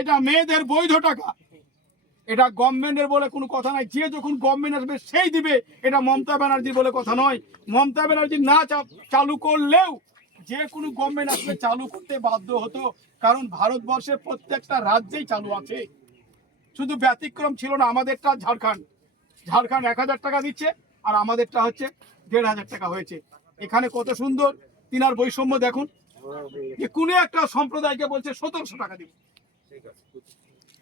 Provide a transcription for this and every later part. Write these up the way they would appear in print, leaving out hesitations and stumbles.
এটা মেয়েদের বৈধ টাকা, এটা গভর্নমেন্টের বলে কোনো কথা নাই। যে যখন গভর্নমেন্ট আসবে সেই দিবে, এটা মমতা ব্যানার্জির বলে কথা নয়। মমতা ব্যানার্জি না চালু করলেও যে কোনো গভর্নমেন্ট আসলে চালু করতে বাধ্য হতো, কারণ ভারতবর্ষের প্রত্যেকটা রাজ্যেই চালু আছে। শুধু ব্যতিক্রম ছিল না আমাদেরটা ঝাড়খণ্ড। 1000 টাকা দিচ্ছে আর আমাদেরটা হচ্ছে 1500 টাকা হয়েছে। এখানে কত সুন্দর তিনার বৈষম্য দেখুন, যে কোনো একটা সম্প্রদায়কে বলছে 1700 টাকা দিবে,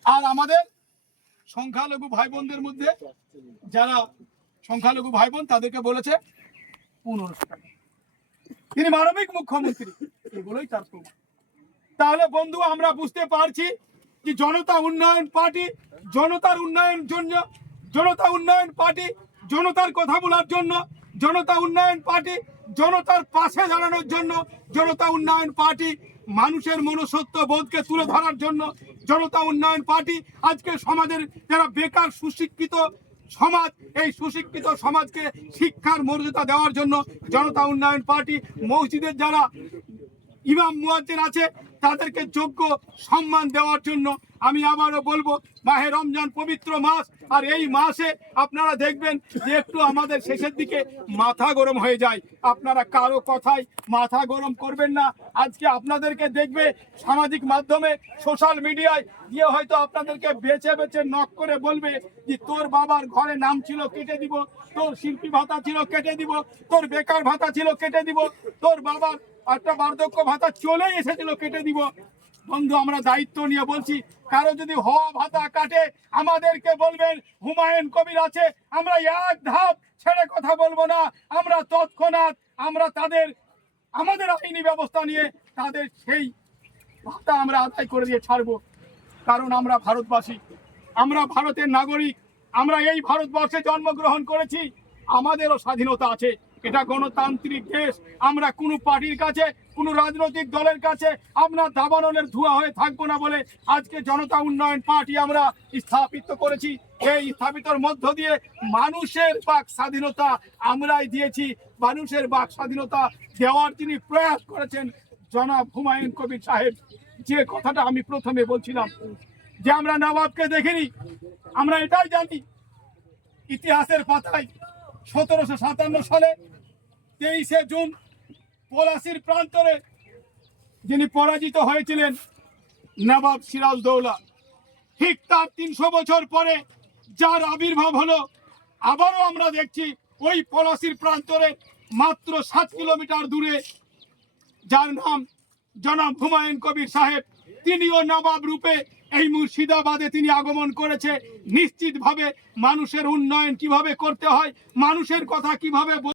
আর আমাদের সংখ্যালঘু ভাই বোনদের মধ্যে যারা সংখ্যালঘু ভাই বোন তাদেরকে বলেছে 1500 টাকা। তিনি মানবিক মুখ্যমন্ত্রী, এগুলোই তার প্রমাণ। তাহলে বন্ধু আমরা বুঝতে পারছি যে জনতা উন্নয়ন পার্টি জনতার উন্নয়নের জন্য, জনতা উন্নয়ন পার্টি জনতার কথা বলার জন্য, জনতা উন্নয়ন পার্টি জনতার পাশে দাঁড়ানোর জন্য, জনতা উন্নয়ন পার্টি মানুষের মনুষ্যত্ব বোধকে তুলে ধরার জন্য, জনতা উন্নয়ন পার্টি আজকে সমাজের যারা বেকার সুশিক্ষিত সমাজ, এই সুশিক্ষিত সমাজকে শিক্ষার মর্যাদা দেওয়ার জন্য জনতা উন্নয়ন পার্টি, মসজিদের যারা ইমাম মুয়াজ্জিন আছে তাদেরকে যোগ্য সম্মান দেওয়ার জন্য। আমি আবারও বলবো, মাহে রমজান পবিত্র মাস, আর এই মাসে আপনারা দেখবেন যে একটু আমাদের শেষের দিকে মাথা গরম হয়ে যায়। আপনারা কারো কথায় মাথা গরম করবেন না। আজকে আপনাদেরকে দেখবে সামাজিক মাধ্যমে, সোশ্যাল মিডিয়ায় গিয়ে হয়তো আপনাদেরকে বেছে বেছে নক করে বলবে যে তোর বাবার ঘরে নাম ছিল কেটে দিব, তোর শিল্পী ভাতা ছিল কেটে দিব, তোর বেকার ভাতা ছিল কেটে দিব, তোর বাবার একটা বার্ধক্য ভাতা চলে এসেছিল কেটে দিব। বন্ধু আমরা দায়িত্ব নিয়ে বলছি, কারো যদি হওয়া ভাতা কাটে আমাদেরকে বলবেন হুমায়ুন কবির আছে, আমরা এক ধাপ ছেড়ে কথা বলবো না। আমরা তৎক্ষণাৎ আমরা আমাদের আইনি ব্যবস্থা নিয়ে তাদের সেই ভাতা আমরা আদায় করে দিয়ে ছাড়বো। কারণ আমরা ভারতবাসী, আমরা ভারতের নাগরিক, আমরা এই ভারতবর্ষে জন্মগ্রহণ করেছি, আমাদেরও স্বাধীনতা আছে। এটা গণতান্ত্রিক দেশ। আমরা কোনো পার্টির কাছে, কোনো রাজনৈতিক দলের কাছে আমরা দাবানলের ধোঁয়া হয়ে থাকবো না বলে আজকে জনতা উন্নয়ন পার্টি আমরা স্থাপিত করেছি। এই স্থাপিতর মধ্য দিয়ে মানুষের বাক স্বাধীনতা আমরাই দিয়েছি। মানুষের বাক স্বাধীনতা দেওয়ার তিনি প্রয়াস করেছেন জনাব হুমায়ুন কবির সাহেব। যে কথাটা আমি প্রথমে বলছিলাম যে আমরা নবাবকে দেখিনি, আমরা এটাই জানি ইতিহাসের পাতায় 1757 সালে 23শে জুন পলাশির প্রান্তরে যিনি পরাজিত হয়েছিলেন নবাব সিরাজদৌলা, ঠিক তার 300 বছর পরে যার আবির্ভাব হলো, আবারও আমরা দেখছি ওই পলাশির প্রান্তরে মাত্র 7 কিলোমিটার দূরে যার নাম জনাব হুমায়ুন কবির সাহেব, তিনিও নবাব রূপে এই মুর্শিদাবাদে তিনি আগমন করেছে। নিশ্চিতভাবে মানুষের উন্নয়ন কিভাবে করতে হয়, মানুষের কথা কিভাবে